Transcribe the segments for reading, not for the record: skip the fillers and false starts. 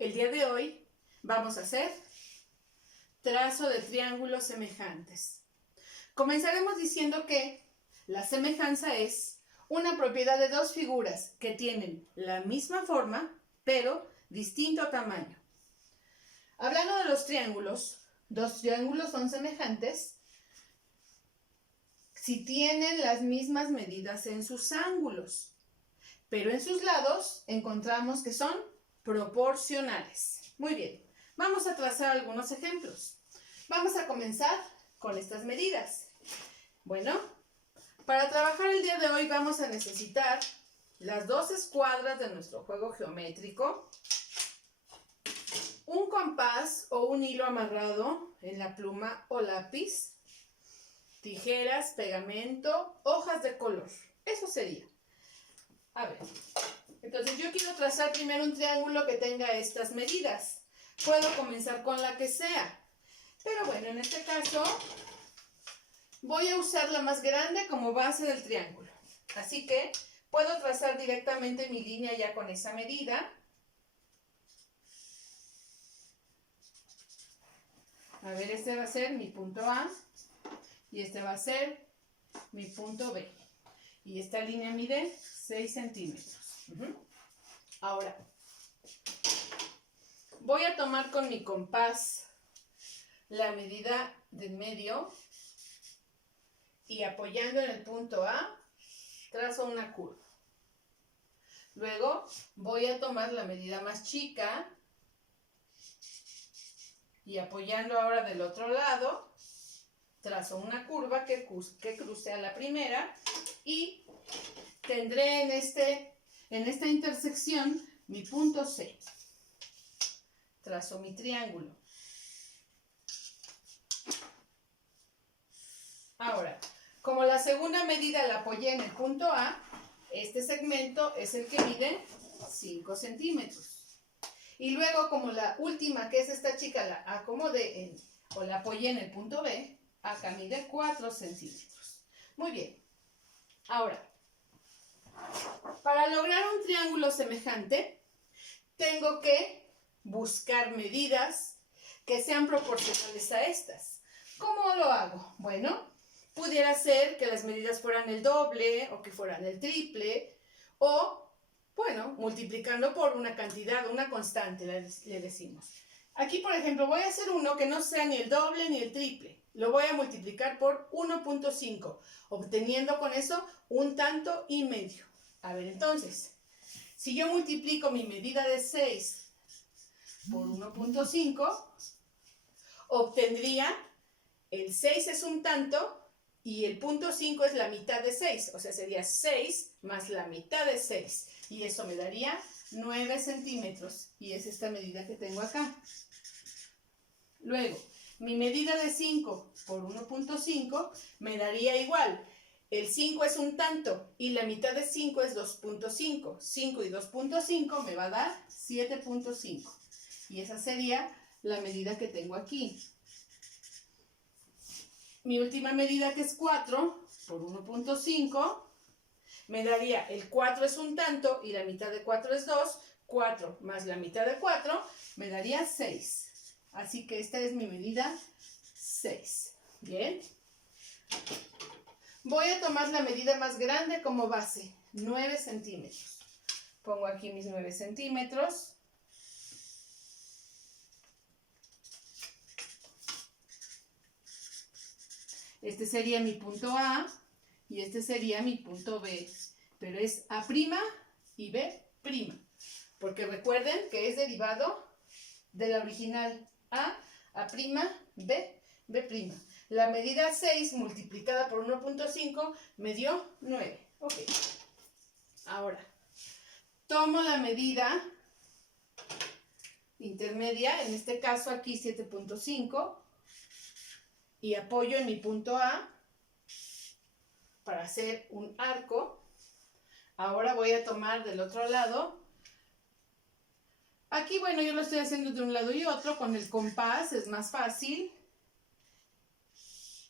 El día de hoy vamos a hacer trazo de triángulos semejantes. Comenzaremos diciendo que la semejanza es una propiedad de dos figuras que tienen la misma forma, pero distinto tamaño. Hablando de los triángulos, dos triángulos son semejantes si tienen las mismas medidas en sus ángulos, pero en sus lados encontramos que son proporcionales. Muy bien, vamos a trazar algunos ejemplos. Vamos a comenzar con estas medidas. Bueno, para trabajar el día de hoy vamos a necesitar las dos escuadras de nuestro juego geométrico, un compás o un hilo amarrado en la pluma o lápiz, tijeras, pegamento, hojas de color. Eso sería. A ver, entonces yo quiero trazar primero un triángulo que tenga estas medidas. Puedo comenzar con la que sea, pero bueno, en este caso voy a usar la más grande como base del triángulo. Así que puedo trazar directamente mi línea ya con esa medida. A ver, este va a ser mi punto A y este va a ser mi punto B. Y esta línea mide 6 centímetros. Ahora, voy a tomar con mi compás la medida del medio y apoyando en el punto A, trazo una curva. Luego voy a tomar la medida más chica y apoyando ahora del otro lado, trazo una curva que cruce a la primera y tendré en esta intersección mi punto C. Trazo mi triángulo. Ahora, como la segunda medida la apoyé en el punto A, este segmento es el que mide 5 centímetros. Y luego, como la última, que es esta chica, la acomodé o la apoyé en el punto B, acá mide 4 centímetros. Muy bien. Ahora, para lograr un triángulo semejante, tengo que buscar medidas que sean proporcionales a estas. ¿Cómo lo hago? Bueno, pudiera ser que las medidas fueran el doble o que fueran el triple o, bueno, multiplicando por una cantidad, una constante, le decimos. Aquí, por ejemplo, voy a hacer uno que no sea ni el doble ni el triple. Lo voy a multiplicar por 1.5, obteniendo con eso un tanto y medio. A ver, entonces, si yo multiplico mi medida de 6 por 1.5, obtendría el 6 es un tanto y el punto 5 es la mitad de 6. O sea, sería 6 más la mitad de 6. Y eso me daría 9 centímetros. Y es esta medida que tengo acá. Luego, mi medida de 5 por 1.5 me daría igual. El 5 es un tanto y la mitad de 5 es 2.5. 5 y 2.5 me va a dar 7.5. Y esa sería la medida que tengo aquí. Mi última medida, que es 4 por 1.5, me daría el 4 es un tanto y la mitad de 4 es 2. 4 más la mitad de 4 me daría 6. Así que esta es mi medida 6. Bien. Voy a tomar la medida más grande como base, 9 centímetros. Pongo aquí mis 9 centímetros. Este sería mi punto A y este sería mi punto B. Pero es A' y B'. Porque recuerden que es derivado de la original A', B', B'. La medida 6 multiplicada por 1.5 me dio 9. Ok. Ahora, tomo la medida intermedia, en este caso aquí 7.5, y apoyo en mi punto A para hacer un arco. Ahora voy a tomar del otro lado. Aquí, bueno, yo lo estoy haciendo de un lado y otro, con el compás es más fácil.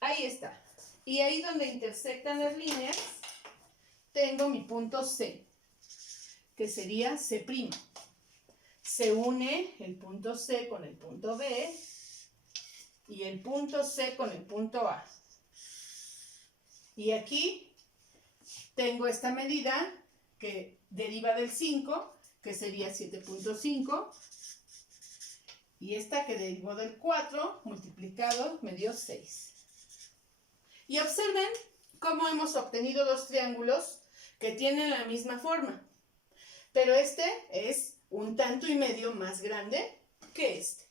Ahí está. Y ahí donde intersectan las líneas, tengo mi punto C, que sería C'. se une el punto C con el punto B y el punto C con el punto A. Y aquí tengo esta medida que deriva del 5, que sería 7.5, y esta que derivó del 4 multiplicado me dio 6. Y observen cómo hemos obtenido dos triángulos que tienen la misma forma, pero este es un tanto y medio más grande que este.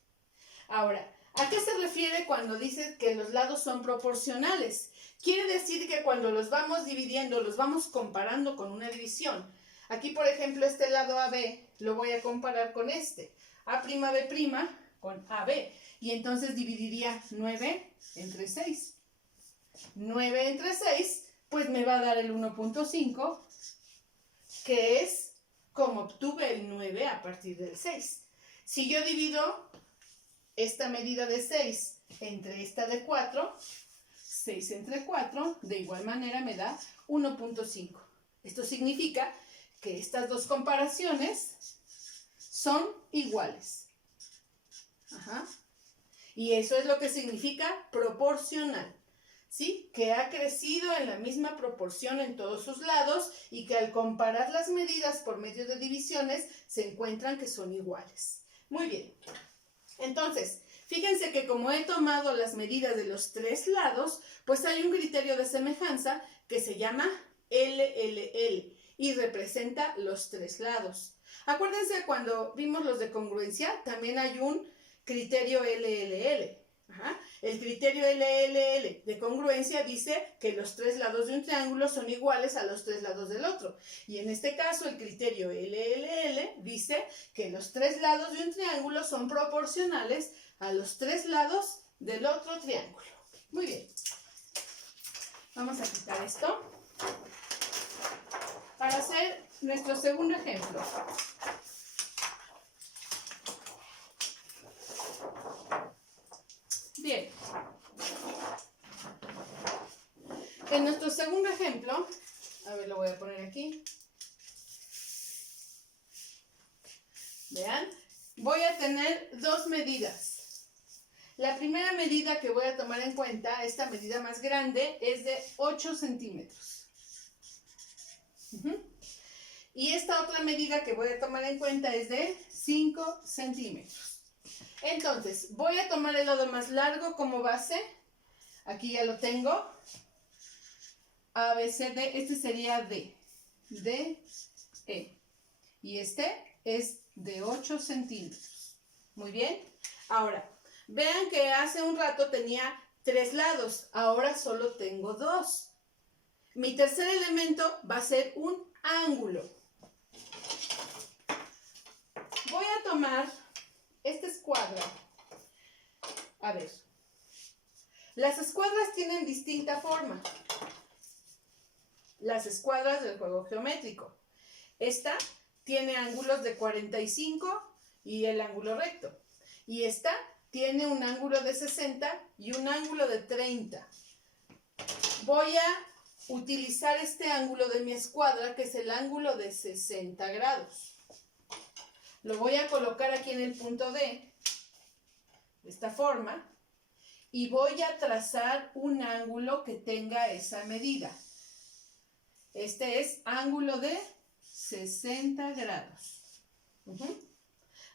Ahora, ¿a qué se refiere cuando dice que los lados son proporcionales? Quiere decir que cuando los vamos dividiendo, los vamos comparando con una división. Aquí, por ejemplo, este lado AB lo voy a comparar con este. A'B' con AB. Y entonces dividiría 9 entre 6. 9 entre 6, pues me va a dar el 1.5, que es como obtuve el 9 a partir del 6. Si yo divido esta medida de 6 entre esta de 4, 6 entre 4, de igual manera me da 1.5. Esto significa que estas dos comparaciones son iguales. Ajá. Y eso es lo que significa proporcional, ¿sí? Que ha crecido en la misma proporción en todos sus lados y que al comparar las medidas por medio de divisiones se encuentran que son iguales. Muy bien. Entonces, fíjense que como he tomado las medidas de los tres lados, pues hay un criterio de semejanza que se llama LLL y representa los tres lados. Acuérdense cuando vimos los de congruencia, también hay un criterio LLL. Ajá. El criterio LLL de congruencia dice que los tres lados de un triángulo son iguales a los tres lados del otro. Y en este caso el criterio LLL dice que los tres lados de un triángulo son proporcionales a los tres lados del otro triángulo. Muy bien. Vamos a quitar esto para hacer nuestro segundo ejemplo. Bien. En nuestro segundo ejemplo, a ver, lo voy a poner aquí. Vean, voy a tener dos medidas. La primera medida que voy a tomar en cuenta, esta medida más grande, es de 8 centímetros. Y esta otra medida que voy a tomar en cuenta es de 5 centímetros. Entonces, voy a tomar el lado más largo como base. Aquí ya lo tengo. A, B, C, D. Este sería D. D, E. Y este es de 8 centímetros. Muy bien. Ahora, vean que hace un rato tenía 3 lados. Ahora solo tengo 2. Mi tercer elemento va a ser un ángulo. Voy a tomar esta escuadra. A ver. Las escuadras tienen distinta forma. Las escuadras del juego geométrico. Esta tiene ángulos de 45 y el ángulo recto. Y esta tiene un ángulo de 60 y un ángulo de 30. Voy a utilizar este ángulo de mi escuadra, que es el ángulo de 60 grados. Lo voy a colocar aquí en el punto D, de esta forma, y voy a trazar un ángulo que tenga esa medida. Este es ángulo de 60 grados.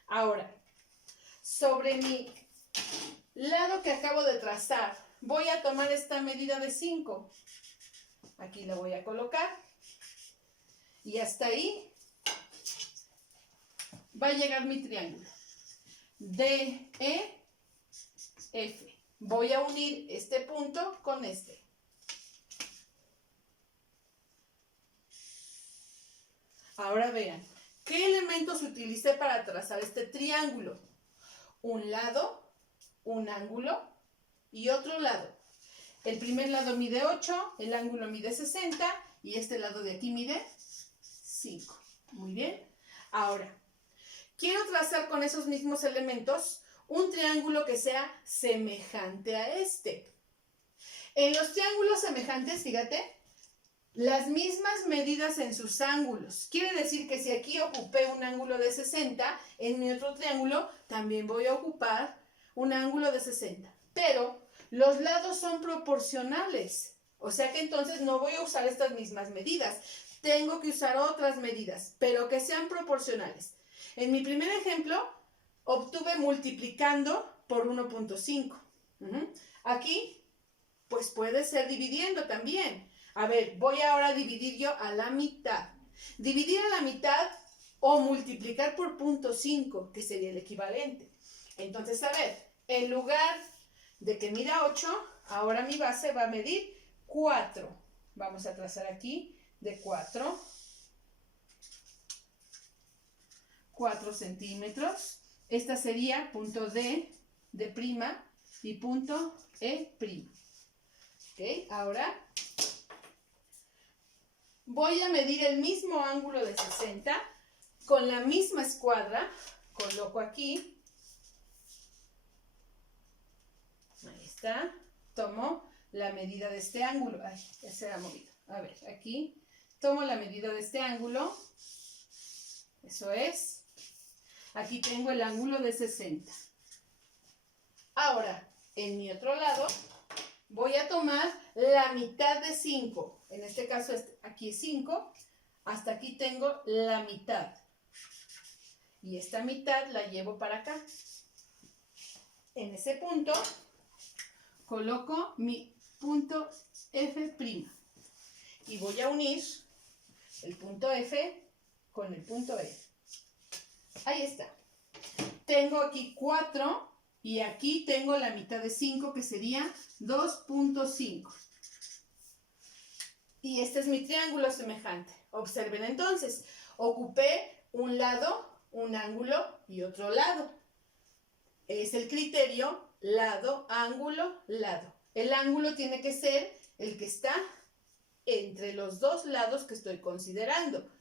Ahora, sobre mi lado que acabo de trazar, voy a tomar esta medida de 5. Aquí la voy a colocar. Y hasta ahí va a llegar mi triángulo. D, E, F. Voy a unir este punto con este. Ahora vean, ¿qué elementos utilicé para trazar este triángulo? Un lado, un ángulo y otro lado. El primer lado mide 8, el ángulo mide 60 y este lado de aquí mide 5. Muy bien. Ahora, quiero trazar con esos mismos elementos un triángulo que sea semejante a este. En los triángulos semejantes, fíjate, las mismas medidas en sus ángulos. Quiere decir que si aquí ocupé un ángulo de 60, en mi otro triángulo también voy a ocupar un ángulo de 60. Pero los lados son proporcionales. O sea que entonces no voy a usar estas mismas medidas. Tengo que usar otras medidas, pero que sean proporcionales. En mi primer ejemplo, obtuve multiplicando por 1.5. Aquí, pues puede ser dividiendo también. A ver, voy ahora a dividir yo a la mitad. Dividir a la mitad o multiplicar por 0.5, que sería el equivalente. Entonces, a ver, en lugar de que mida 8, ahora mi base va a medir 4. Vamos a trazar aquí de 4 centímetros. Esta sería punto D de prima y punto E prima. ¿Ok? Ahora voy a medir el mismo ángulo de 60 con la misma escuadra. Coloco aquí. Ahí está. Tomo la medida de este ángulo. Ay, ya se ha movido. A ver, aquí. Tomo la medida de este ángulo. Eso es. Aquí tengo el ángulo de 60. Ahora, en mi otro lado, voy a tomar la mitad de 5. En este caso, aquí es 5. Hasta aquí tengo la mitad. Y esta mitad la llevo para acá. En ese punto, coloco mi punto F'. Y voy a unir el punto F con el punto E. Ahí está. Tengo aquí 4 y aquí tengo la mitad de 5, que sería 2.5. Y este es mi triángulo semejante. Observen entonces, ocupé un lado, un ángulo y otro lado. Es el criterio lado, ángulo, lado. El ángulo tiene que ser el que está entre los dos lados que estoy considerando.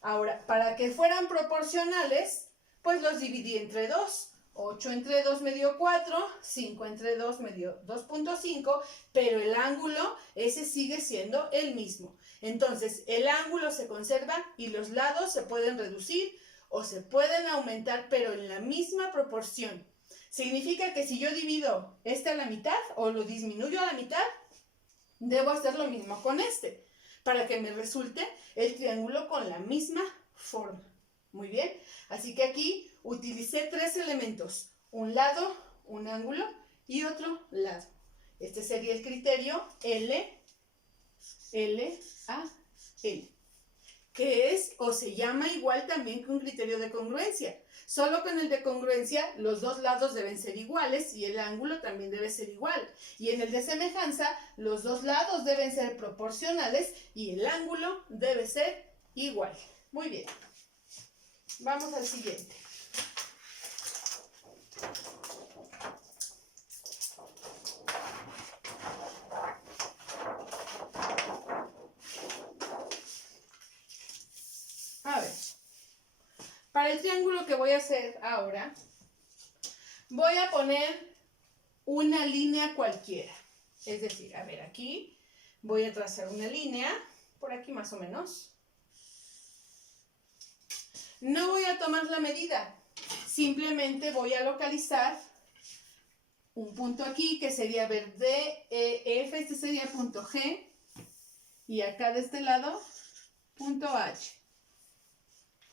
Ahora, para que fueran proporcionales, pues los dividí entre 2. 8 entre 2 me dio 4, 5 entre 2 me dio 2.5, pero el ángulo, ese sigue siendo el mismo. Entonces, el ángulo se conserva y los lados se pueden reducir o se pueden aumentar, pero en la misma proporción. Significa que si yo divido este a la mitad o lo disminuyo a la mitad, debo hacer lo mismo con este, para que me resulte el triángulo con la misma forma. Muy bien, así que aquí utilicé 3 elementos, un lado, un ángulo y otro lado. Este sería el criterio L, L, A, L, que es o se llama igual también que un criterio de congruencia. Solo con el de congruencia los dos lados deben ser iguales y el ángulo también debe ser igual. Y en el de semejanza los dos lados deben ser proporcionales y el ángulo debe ser igual. Muy bien. Vamos al siguiente. A ver, para el triángulo que voy a hacer ahora, voy a poner una línea cualquiera. Es decir, a ver, aquí voy a trazar una línea, por aquí más o menos. No voy a tomar la medida, simplemente voy a localizar un punto aquí que sería ver D, E, F, este sería punto G, y acá de este lado, punto H.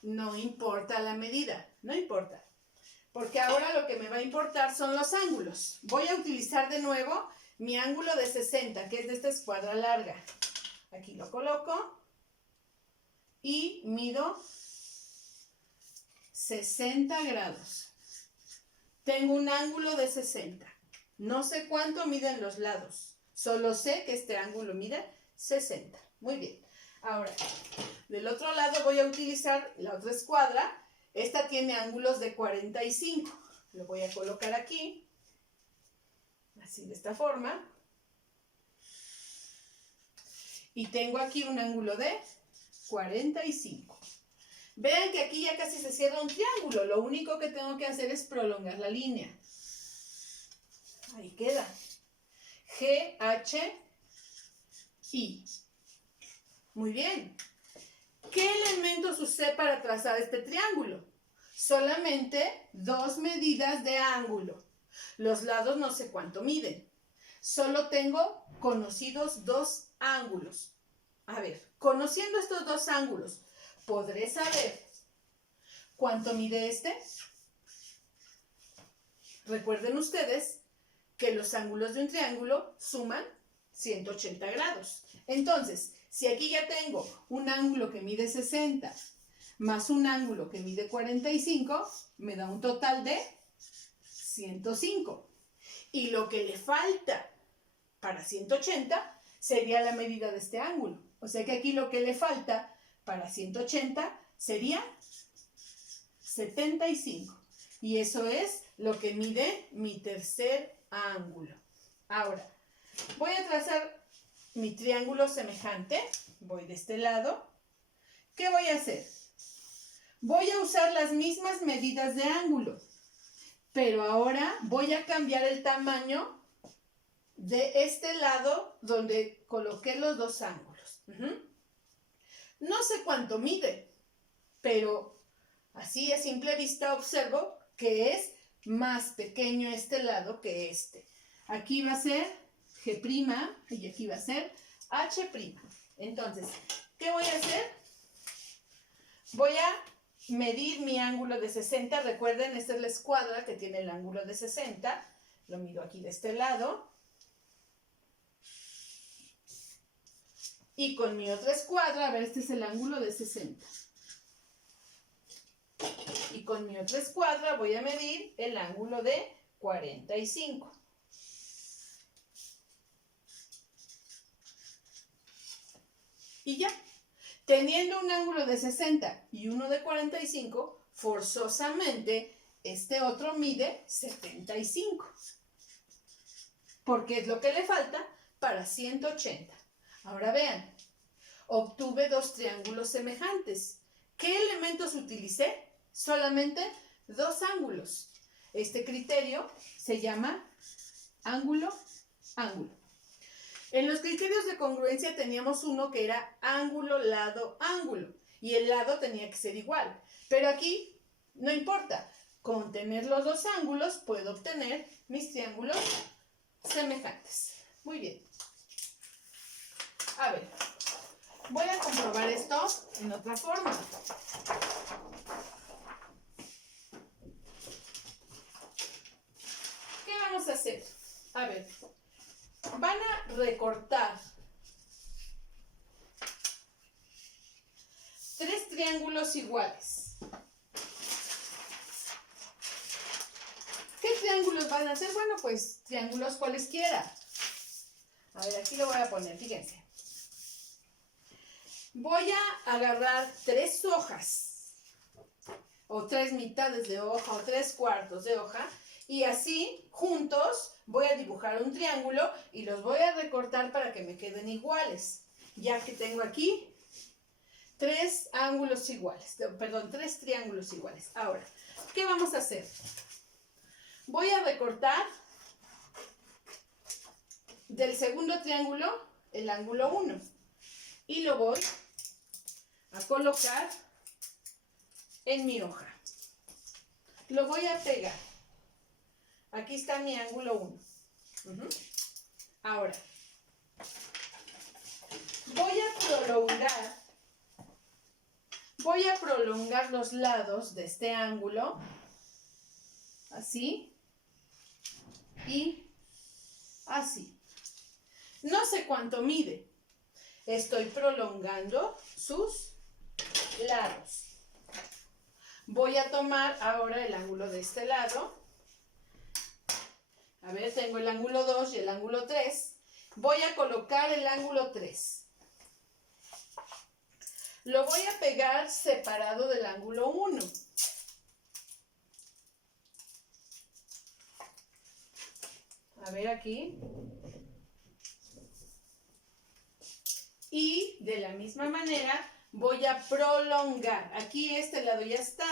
No importa la medida, no importa, porque ahora lo que me va a importar son los ángulos. Voy a utilizar de nuevo mi ángulo de 60, que es de esta escuadra larga. Aquí lo coloco y mido 60 grados. Tengo un ángulo de 60. No sé cuánto miden los lados. Solo sé que este ángulo mide 60. Muy bien. Ahora, del otro lado voy a utilizar la otra escuadra. Esta tiene ángulos de 45. Lo voy a colocar aquí. Así, de esta forma. Y tengo aquí un ángulo de 45. Vean que aquí ya casi se cierra un triángulo. Lo único que tengo que hacer es prolongar la línea. Ahí queda. G, H, I. Muy bien. ¿Qué elementos usé para trazar este triángulo? Solamente 2 medidas de ángulo. Los lados no sé cuánto miden. Solo tengo conocidos 2 ángulos. A ver, conociendo estos 2 ángulos, ¿podré saber cuánto mide este? Recuerden ustedes que los ángulos de un triángulo suman 180 grados. Entonces, si aquí ya tengo un ángulo que mide 60 más un ángulo que mide 45, me da un total de 105. Y lo que le falta para 180 sería la medida de este ángulo. O sea que aquí lo que le falta para 180 sería 75. Y eso es lo que mide mi tercer ángulo. Ahora, voy a trazar mi triángulo semejante. Voy de este lado. ¿Qué voy a hacer? Voy a usar las mismas medidas de ángulo, pero ahora voy a cambiar el tamaño de este lado donde coloqué los 2 ángulos. No sé cuánto mide, pero así a simple vista observo que es más pequeño este lado que este. Aquí va a ser G' y aquí va a ser H'. Entonces, ¿qué voy a hacer? Voy a medir mi ángulo de 60. Recuerden, esta es la escuadra que tiene el ángulo de 60. Lo mido aquí de este lado. Y con mi otra escuadra, a ver, este es el ángulo de 60. Y con mi otra escuadra voy a medir el ángulo de 45. Y ya. Teniendo un ángulo de 60 y uno de 45, forzosamente este otro mide 75. Porque es lo que le falta para 180. Ahora vean, obtuve 2 triángulos semejantes. ¿Qué elementos utilicé? Solamente 2 ángulos. Este criterio se llama ángulo-ángulo. En los criterios de congruencia teníamos uno que era ángulo, lado, ángulo. Y el lado tenía que ser igual. Pero aquí no importa. Con tener los 2 ángulos puedo obtener mis triángulos semejantes. Muy bien. A ver, voy a comprobar esto en otra forma. ¿Qué vamos a hacer? A ver, van a recortar 3 triángulos iguales. ¿Qué triángulos van a hacer? Bueno, pues triángulos cualesquiera. A ver, aquí lo voy a poner, fíjense. Voy a agarrar 3 hojas, o 3 mitades de hoja, o 3 cuartos de hoja, y así, juntos, voy a dibujar un triángulo y los voy a recortar para que me queden iguales. Ya que tengo aquí 3 ángulos iguales, perdón, 3 triángulos iguales. Ahora, ¿qué vamos a hacer? Voy a recortar del segundo triángulo el ángulo 1 y lo voy a colocar en mi hoja. Lo voy a pegar. Aquí está mi ángulo 1. Ahora, voy a prolongar los lados de este ángulo, así y así. No sé cuánto mide. Estoy prolongando sus lados. Voy a tomar ahora el ángulo de este lado. A ver, tengo el ángulo 2 y el ángulo 3. Voy a colocar el ángulo 3. Lo voy a pegar separado del ángulo 1. A ver aquí. Y de la misma manera voy a prolongar. Aquí este lado ya está.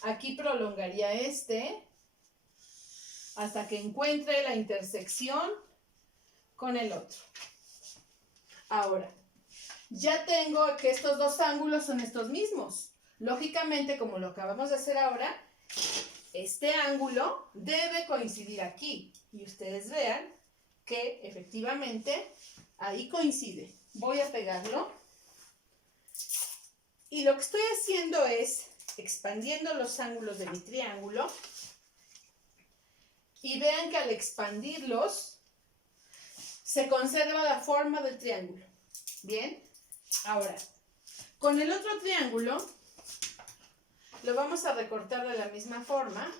Aquí prolongaría este hasta que encuentre la intersección con el otro. Ahora, ya tengo que estos dos ángulos son estos mismos. Lógicamente, como lo acabamos de hacer ahora, este ángulo debe coincidir aquí. Y ustedes vean que efectivamente ahí coincide. Voy a pegarlo. Y lo que estoy haciendo es expandiendo los ángulos de mi triángulo. Y vean que al expandirlos se conserva la forma del triángulo. Bien, ahora con el otro triángulo lo vamos a recortar de la misma forma.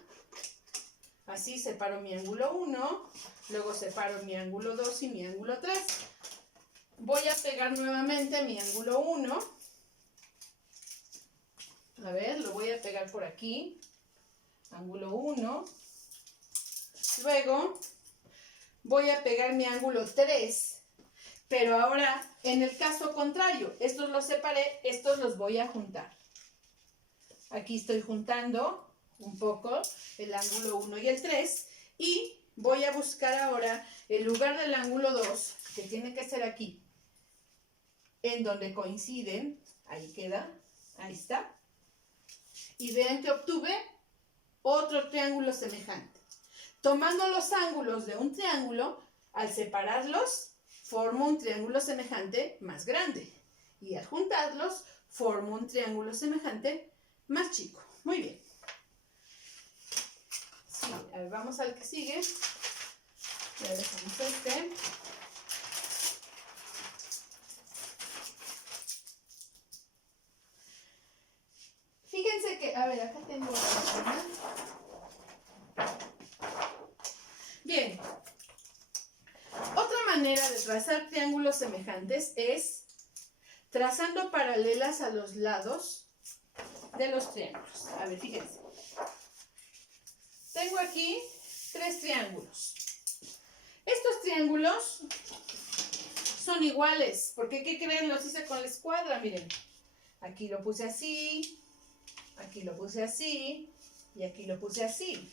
Así separo mi ángulo 1, luego separo mi ángulo 2 y mi ángulo 3. Voy a pegar nuevamente mi ángulo 1. A ver, lo voy a pegar por aquí. Ángulo 1. Luego voy a pegar mi ángulo 3. Pero ahora, en el caso contrario, estos los separé, estos los voy a juntar. Aquí estoy juntando un poco el ángulo 1 y el 3. Y voy a buscar ahora el lugar del ángulo 2, que tiene que ser aquí, en donde coinciden. Ahí queda, ahí está. Y vean que obtuve otro triángulo semejante. Tomando los ángulos de un triángulo, al separarlos, formo un triángulo semejante más grande. Y al juntarlos, formo un triángulo semejante más chico. Muy bien. Sí, a ver, vamos al que sigue. Ya dejamos este. Fíjense que, a ver, acá tengo otra. Bien. Otra manera de trazar triángulos semejantes es trazando paralelas a los lados de los triángulos. A ver, fíjense. Tengo aquí 3 triángulos. Estos triángulos son iguales, porque ¿qué creen? Los hice con la escuadra, miren. Aquí lo puse así, aquí lo puse así y aquí lo puse así.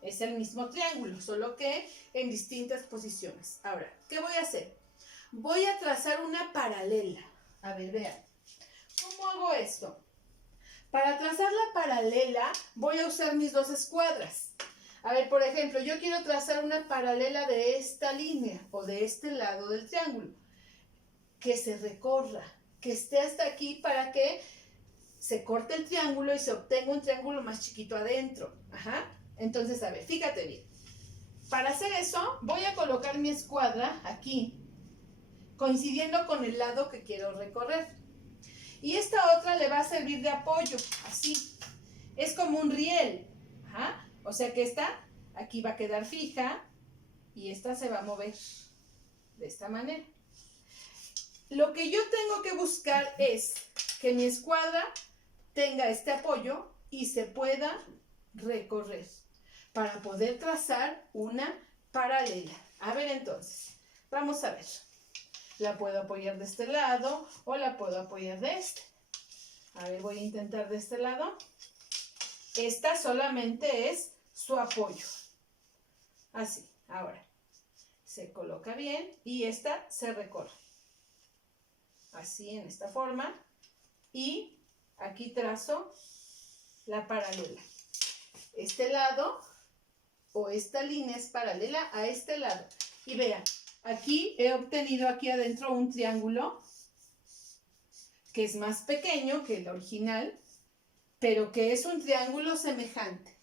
Es el mismo triángulo, solo que en distintas posiciones. Ahora, ¿qué voy a hacer? Voy a trazar una paralela. A ver, vean. ¿Cómo hago esto? Para trazar la paralela voy a usar mis 2 escuadras. A ver, por ejemplo, yo quiero trazar una paralela de esta línea o de este lado del triángulo. Que se recorra, que esté hasta aquí para que se corte el triángulo y se obtenga un triángulo más chiquito adentro. Ajá. Entonces, a ver, fíjate bien. Para hacer eso, voy a colocar mi escuadra aquí, coincidiendo con el lado que quiero recorrer. Y esta otra le va a servir de apoyo, así. Es como un riel. Ajá. O sea que esta aquí va a quedar fija y esta se va a mover de esta manera. Lo que yo tengo que buscar es que mi escuadra tenga este apoyo y se pueda recorrer para poder trazar una paralela. A ver entonces, vamos a ver. La puedo apoyar de este lado o la puedo apoyar de este. A ver, voy a intentar de este lado. Esta solamente es su apoyo. Así, ahora. Se coloca bien y esta se recorre. Así, en esta forma. Y aquí trazo la paralela. Este lado o esta línea es paralela a este lado. Y vean, aquí he obtenido aquí adentro un triángulo que es más pequeño que el original, pero que es un triángulo semejante.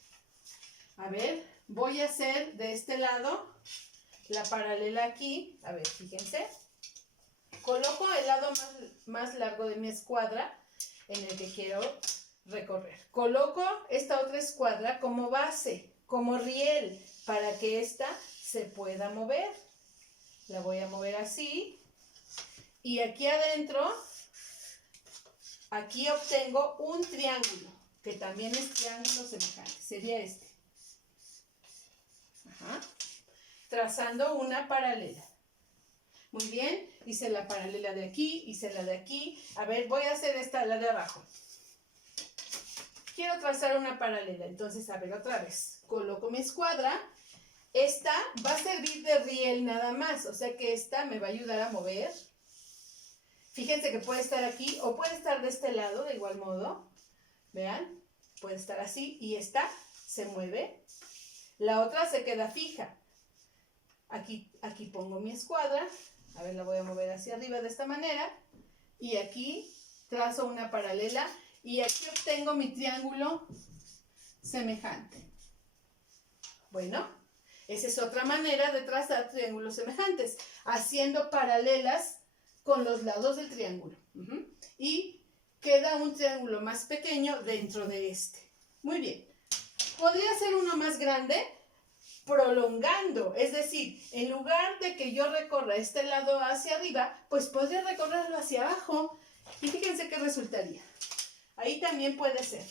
A ver, voy a hacer de este lado la paralela aquí. A ver, fíjense. Coloco el lado más largo de mi escuadra en el que quiero recorrer. Coloco esta otra escuadra como base, como riel, para que esta se pueda mover. La voy a mover así. Y aquí adentro, aquí obtengo un triángulo, que también es triángulo semejante. Sería este. Ajá. Trazando una paralela. Muy bien, hice la paralela de aquí, hice la de aquí. A ver, voy a hacer esta, la de abajo. Quiero trazar una paralela, entonces, a ver, otra vez. Coloco mi escuadra. Esta va a servir de riel nada más, o sea que esta me va a ayudar a mover. Fíjense que puede estar aquí o puede estar de este lado de igual modo. Vean, puede estar así y esta se mueve. La otra se queda fija. Aquí pongo mi escuadra. A ver, la voy a mover hacia arriba de esta manera. Y aquí trazo una paralela y aquí obtengo mi triángulo semejante. Bueno, esa es otra manera de trazar triángulos semejantes, haciendo paralelas con los lados del triángulo. Y queda un triángulo más pequeño dentro de este. Muy bien. Podría ser uno más grande prolongando, es decir, en lugar de que yo recorra este lado hacia arriba, pues podría recorrerlo hacia abajo y fíjense qué resultaría. Ahí también puede ser.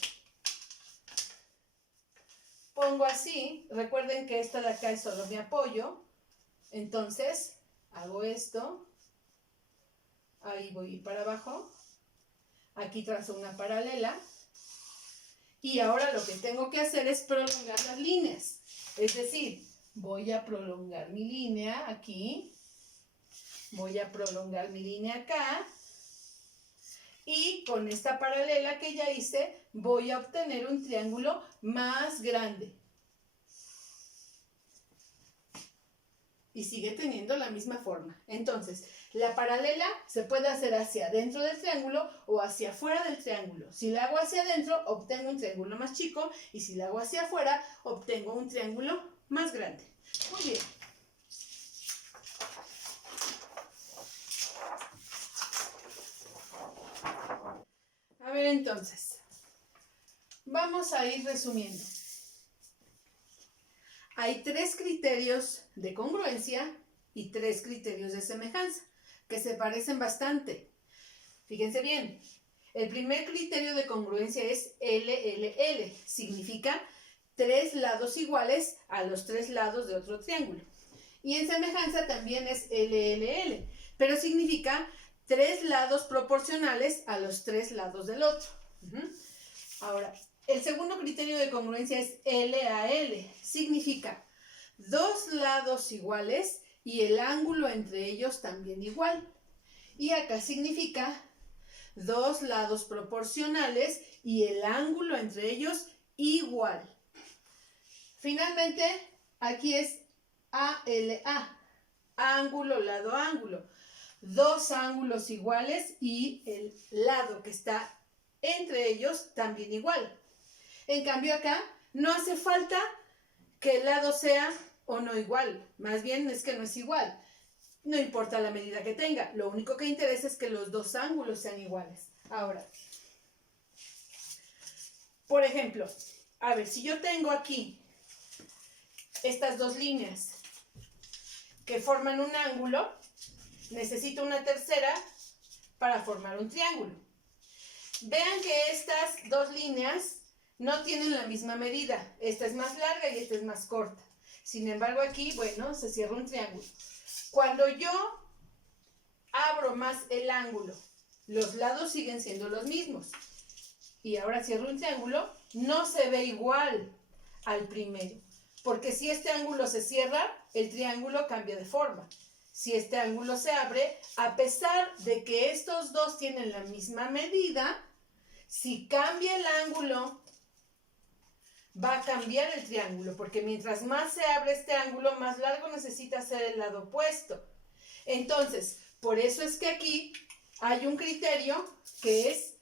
Pongo así, recuerden que esta de acá es solo mi apoyo, entonces hago esto, ahí voy a ir para abajo, aquí trazo una paralela y ahora lo que tengo que hacer es prolongar las líneas. Es decir, voy a prolongar mi línea aquí, voy a prolongar mi línea acá y con esta paralela que ya hice voy a obtener un triángulo más grande. Y sigue teniendo la misma forma. Entonces, la paralela se puede hacer hacia adentro del triángulo o hacia afuera del triángulo. Si la hago hacia adentro, obtengo un triángulo más chico y si la hago hacia afuera, obtengo un triángulo más grande. Muy bien. A ver entonces, vamos a ir resumiendo. Hay 3 criterios de congruencia y 3 criterios de semejanza, que se parecen bastante. Fíjense bien, el primer criterio de congruencia es LLL, significa 3 lados iguales a los 3 lados de otro triángulo. Y en semejanza también es LLL, pero significa 3 lados proporcionales a los 3 lados del otro. Ahora, el segundo criterio de congruencia es LAL, significa 2 lados iguales y el ángulo entre ellos también igual. Y acá significa 2 lados proporcionales y el ángulo entre ellos igual. Finalmente, aquí es ALA, ángulo, lado, ángulo. 2 ángulos iguales y el lado que está entre ellos también igual. En cambio acá no hace falta que el lado sea o no igual, más bien es que no es igual. No importa la medida que tenga, lo único que interesa es que los 2 ángulos sean iguales. Ahora, por ejemplo, a ver, si yo tengo aquí estas 2 líneas que forman un ángulo, necesito una tercera para formar un triángulo. Vean que estas 2 líneas no tienen la misma medida. Esta es más larga y esta es más corta. Sin embargo, aquí, bueno, se cierra un triángulo. Cuando yo abro más el ángulo, los lados siguen siendo los mismos. Y ahora cierro un triángulo, no se ve igual al primero. Porque si este ángulo se cierra, el triángulo cambia de forma. Si este ángulo se abre, a pesar de que estos dos tienen la misma medida, si cambia el ángulo, va a cambiar el triángulo, porque mientras más se abre este ángulo, más largo necesita ser el lado opuesto. Entonces, por eso es que aquí hay un criterio que es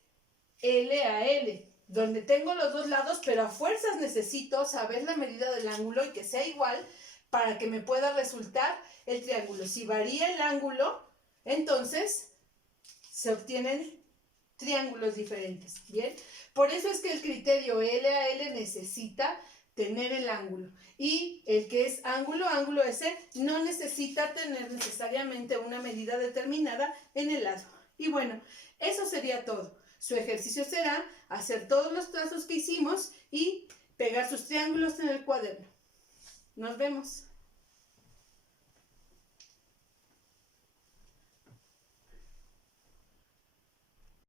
LAL, donde tengo los 2 lados, pero a fuerzas necesito saber la medida del ángulo y que sea igual para que me pueda resultar el triángulo. Si varía el ángulo, entonces se obtienen triángulos diferentes, ¿bien? Por eso es que el criterio LAL necesita tener el ángulo. Y el que es ángulo, ángulo S, no necesita tener necesariamente una medida determinada en el lado. Y bueno, eso sería todo. Su ejercicio será hacer todos los trazos que hicimos y pegar sus triángulos en el cuaderno. Nos vemos.